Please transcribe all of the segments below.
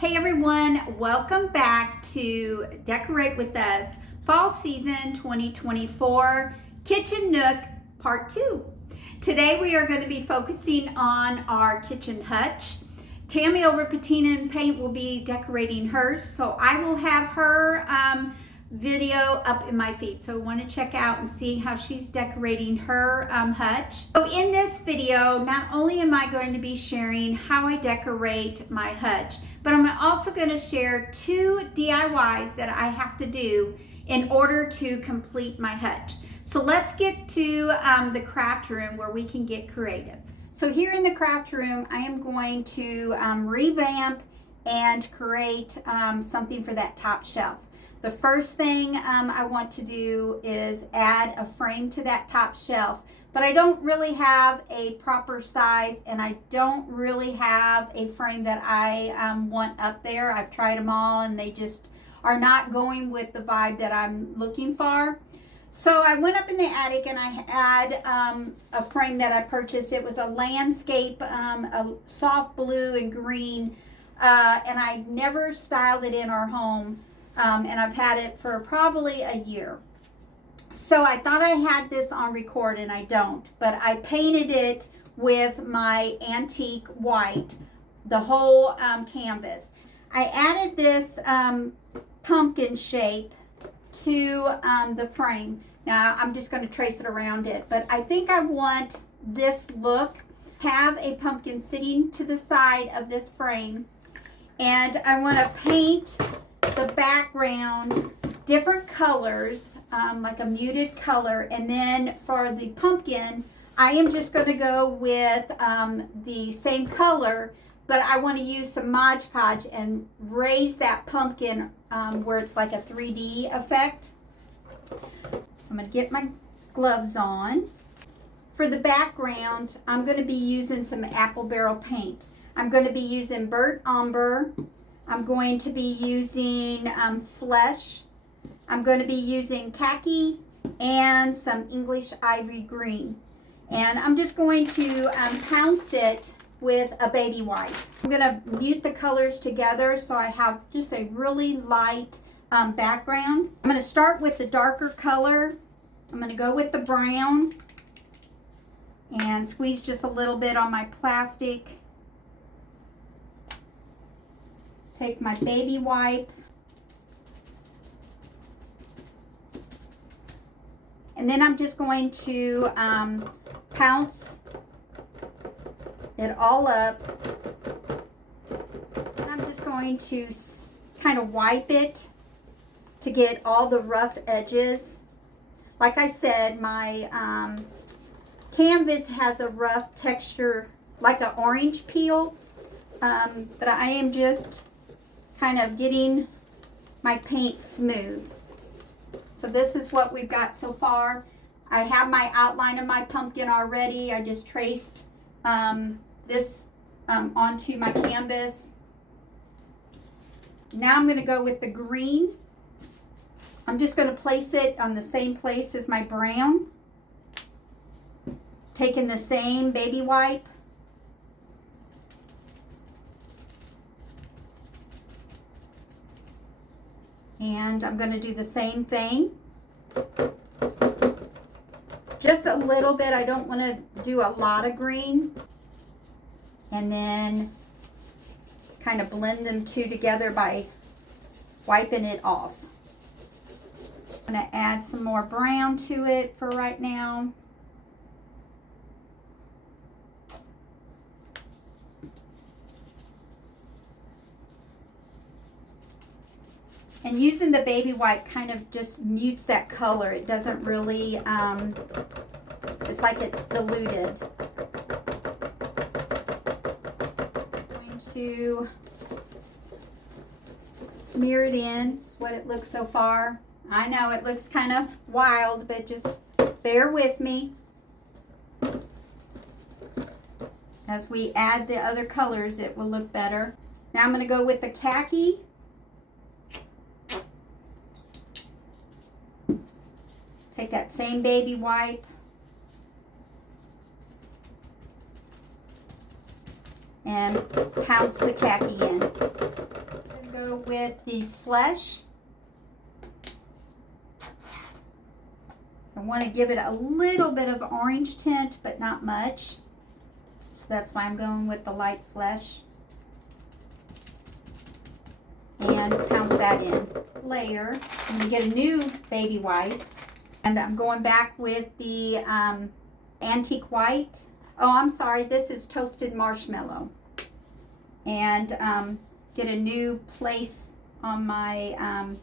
Hey everyone, welcome back to Decorate With Us Fall Season 2024 Kitchen Nook Part 2. Today we are going to be focusing on our kitchen hutch. Tammy over Patina and Paint will be decorating hers, so I will have her video up in my feed. So I want to check out and see how she's decorating her hutch. So in this video, not only am I going to be sharing how I decorate my hutch, but I'm also going to share 2 DIYs that I have to do in order to complete my hutch. So let's get to the craft room where we can get creative. So here in the craft room, I am going to revamp and create something for that top shelf. The first thing I want to do is add a frame to that top shelf, but I don't really have a proper size and I don't really have a frame that I want up there. I've tried them all and they just are not going with the vibe that I'm looking for. So I went up in the attic and I had a frame that I purchased. It was a landscape, a soft blue and green, and I never styled it in our home. And I've had it for probably a year. So I thought I had this on record and I don't, but I painted it with my antique white, the whole canvas. I added this pumpkin shape to the frame. Now I'm just going to trace it around it, but I think I want this look, have a pumpkin sitting to the side of this frame, and I want to paint the background different colors, like a muted color, and then for the pumpkin I am just going to go with the same color, but I want to use some Mod Podge and raise that pumpkin where it's like a 3D effect. So I'm going to get my gloves on. For the background, I'm going to be using some apple barrel paint. I'm going to be using burnt umber. I'm going to be using flesh. I'm going to be using khaki and some English ivory green. And I'm just going to pounce it with a baby wipe. I'm going to mute the colors together so I have just a really light background. I'm going to start with the darker color. I'm going to go with the brown and squeeze just a little bit on my plastic. Take my baby wipe and then I'm just going to pounce it all up, and I'm just going to kind of wipe it to get all the rough edges. Like I said, my canvas has a rough texture like an orange peel, but I am just kind of getting my paint smooth. So this is what we've got so far. I have my outline of my pumpkin already. I just traced this onto my canvas. Now I'm going to go with the green. I'm just going to place it on the same place as my brown. Taking the same baby wipe. And I'm going to do the same thing. Just a little bit. I don't want to do a lot of green. And then kind of blend them two together by wiping it off. I'm going to add some more brown to it for right now. And using the baby white kind of just mutes that color. It doesn't really, it's like it's diluted. I'm going to smear it in. This is what it looks so far. I know it looks kind of wild, but just bear with me. As we add the other colors, it will look better. Now I'm going to go with the khaki. Take that same baby wipe and pounce the khaki in. go with the flesh. I want to give it a little bit of orange tint, but not much. So that's why I'm going with the light flesh. And pounce that in. Layer. I'm going to get a new baby white. And I'm going back with the antique white. Oh, I'm sorry. This is toasted marshmallow. And get a new place on my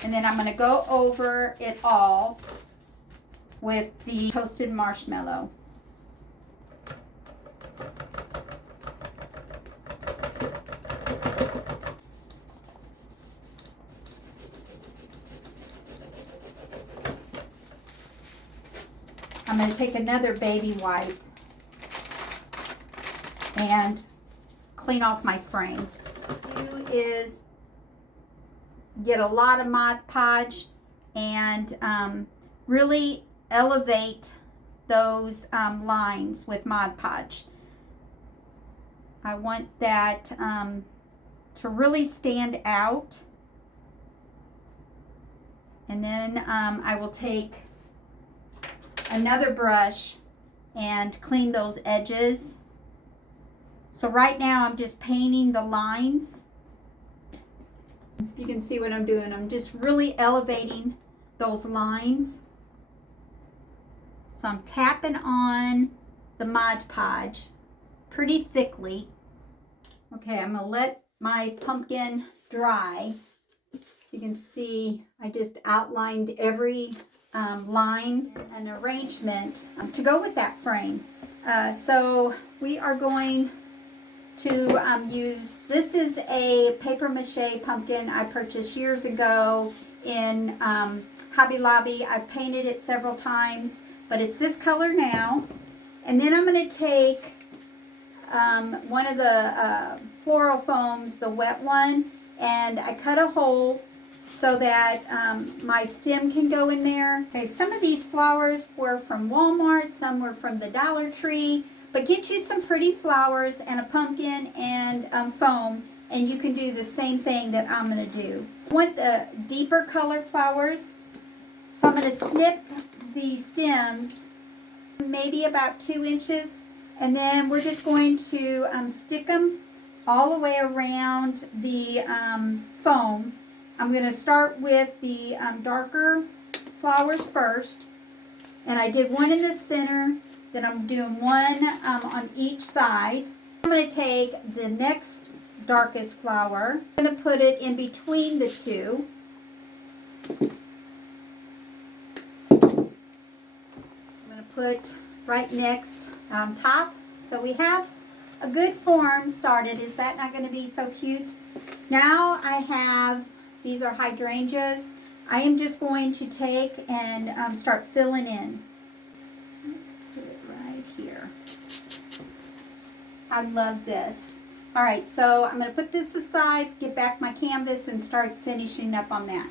and then I'm going to go over it all with the toasted marshmallow. I'm going to take another baby wipe and clean off my frame. Is get a lot of Mod Podge and really elevate those lines with Mod Podge. I want that to really stand out. And then I will take another brush and clean those edges. So right now I'm just painting the lines. You can see what I'm doing. I'm just really elevating those lines. So I'm tapping on the Mod Podge pretty thickly. Okay, I'm going to let my pumpkin dry. You can see I just outlined every line and arrangement to go with that frame. So we are going to use, this is a paper mache pumpkin I purchased years ago in Hobby Lobby. I've painted it several times, but it's this color now. And then I'm going to take one of the floral foams, the wet one, and I cut a hole so that my stem can go in there. Okay, some of these flowers were from Walmart, some were from the Dollar Tree, but get you some pretty flowers and a pumpkin and foam, and you can do the same thing that I'm going to do. I want the deeper color flowers, so I'm going to snip the stems maybe about 2 inches, and then we're just going to stick them all the way around the foam. I'm going to start with the darker flowers first, and I did one in the center, then I'm doing one on each side. I'm going to take the next darkest flower, I'm going to put it in between the two. I'm going to put right next on top. So we have a good form started. Is that not going to be so cute? Now I have, these are hydrangeas. I am just going to take and start filling in. Let's put it right here. I love this. All right, so I'm going to put this aside, get back my canvas, and start finishing up on that.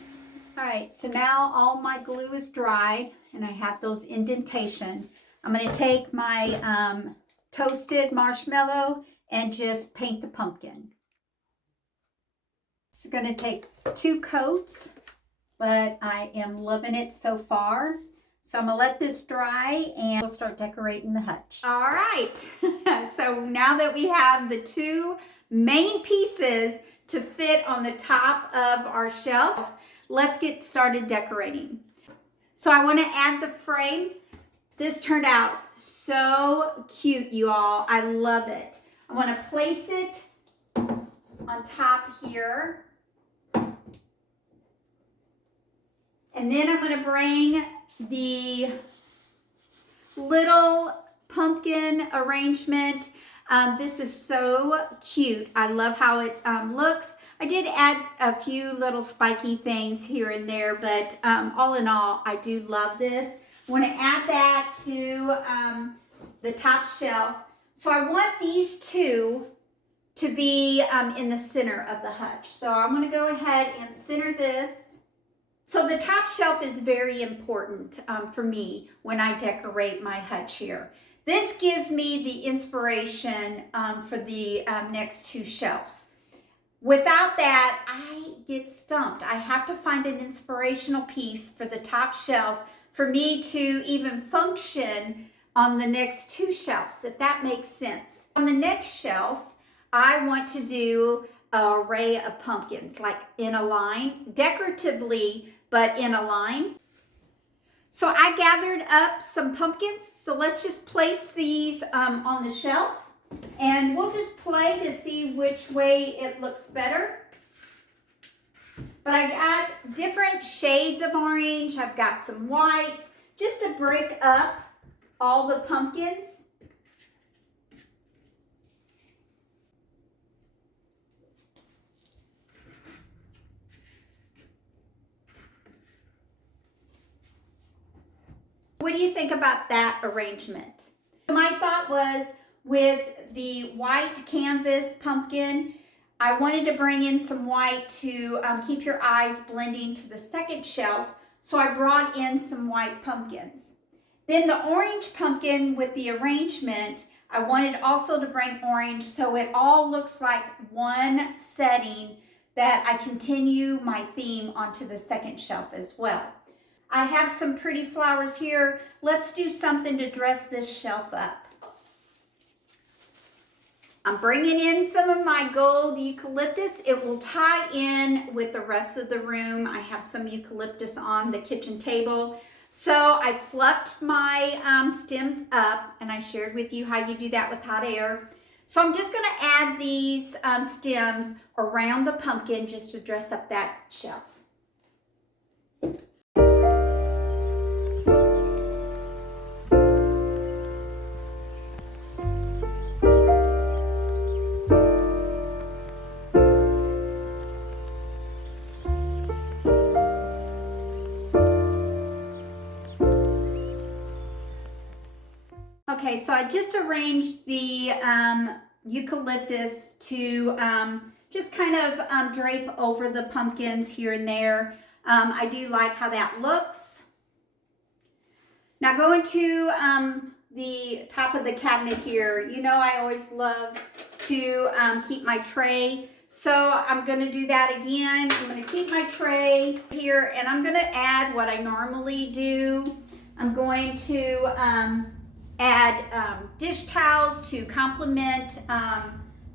All right, so now all my glue is dry, and I have those indentation. I'm going to take my toasted marshmallow and just paint the pumpkin. It's going to take 2 coats, but I am loving it so far. So I'm going to let this dry and we'll start decorating the hutch. All right, so now that we have the 2 main pieces to fit on the top of our shelf, let's get started decorating. So I want to add the frame. This turned out so cute, you all. I love it. I want to place it on top here. And then I'm going to bring the little pumpkin arrangement. This is so cute. I love how it looks. I did add a few little spiky things here and there, but all in all, I do love this. I want to add that to the top shelf. So I want these 2 to be in the center of the hutch. So I'm going to go ahead and center this. So the top shelf is very important for me when I decorate my hutch here. This gives me the inspiration for the next two shelves. Without that, I get stumped. I have to find an inspirational piece for the top shelf for me to even function on the next two shelves, if that makes sense. On the next shelf, I want to do an array of pumpkins, like in a line, decoratively, but in a line. So I gathered up some pumpkins. So let's just place these on the shelf, and we'll just play to see which way it looks better. But I got different shades of orange. I've got some whites, just to break up all the pumpkins. What do you think about that arrangement? My thought was, with the white canvas pumpkin, I wanted to bring in some white to keep your eyes blending to the second shelf, so I brought in some white pumpkins. Then the orange pumpkin with the arrangement, I wanted also to bring orange so it all looks like one setting, that I continue my theme onto the second shelf as well. I have some pretty flowers here. Let's do something to dress this shelf up. I'm bringing in some of my gold eucalyptus. It will tie in with the rest of the room. I have some eucalyptus on the kitchen table. So I fluffed my stems up, and I shared with you how you do that with hot air. So I'm just gonna add these stems around the pumpkin just to dress up that shelf. Okay, so I just arranged the eucalyptus to just kind of drape over the pumpkins here and there. I do like how that looks. Now going to the top of the cabinet here, you know I always love to keep my tray. So I'm going to do that again. I'm going to keep my tray here, and I'm going to add what I normally do. I'm going to add dish towels to complement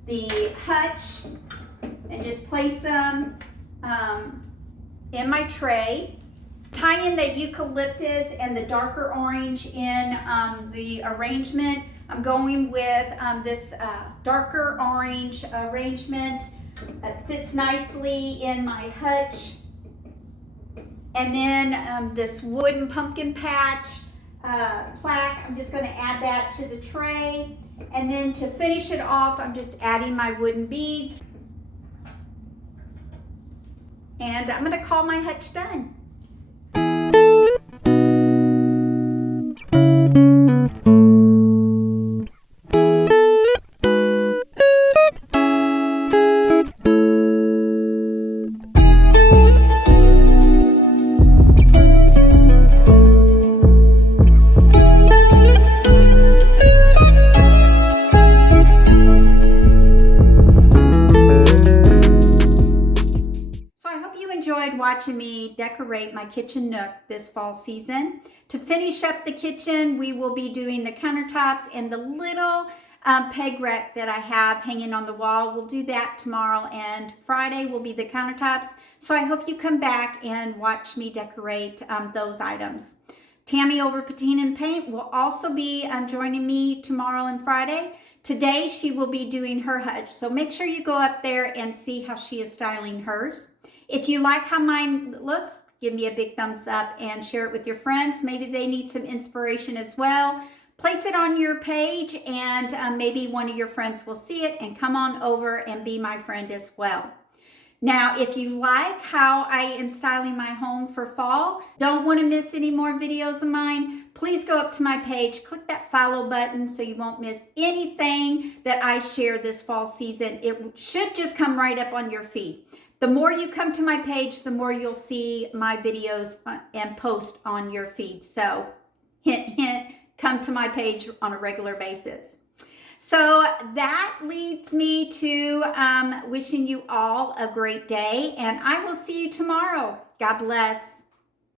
the Hutch, and just place them in my tray. Tie in the eucalyptus and the darker orange in the arrangement. I'm going with this darker orange arrangement. It fits nicely in my Hutch. And then this wooden pumpkin patch plaque, I'm just going to add that to the tray. And then to finish it off, I'm just adding my wooden beads. And I'm going to call my Hutch done. Watching me decorate my kitchen nook this fall season. To finish up the kitchen, we will be doing the countertops and the little peg rack that I have hanging on the wall. We'll do that tomorrow, and Friday will be the countertops. So I hope you come back and watch me decorate those items. Tammy over Patina and Paint will also be jjoining me tomorrow and Friday. Today she will be doing her Hutch, so make sure you go up there and see how she is styling hers. If you like how mine looks, give me a big thumbs up and share it with your friends. Maybe they need some inspiration as well. Place it on your page, and maybe one of your friends will see it and come on over and be my friend as well. Now, if you like how I am styling my home for fall, don't want to miss any more videos of mine, please go up to my page, click that follow button so you won't miss anything that I share this fall season. It should just come right up on your feed. The more you come to my page, the more you'll see my videos and post on your feed. So hint, hint, come come to my page on a regular basis. So that leads me to wishing you all a great day, and I will see you tomorrow. God bless.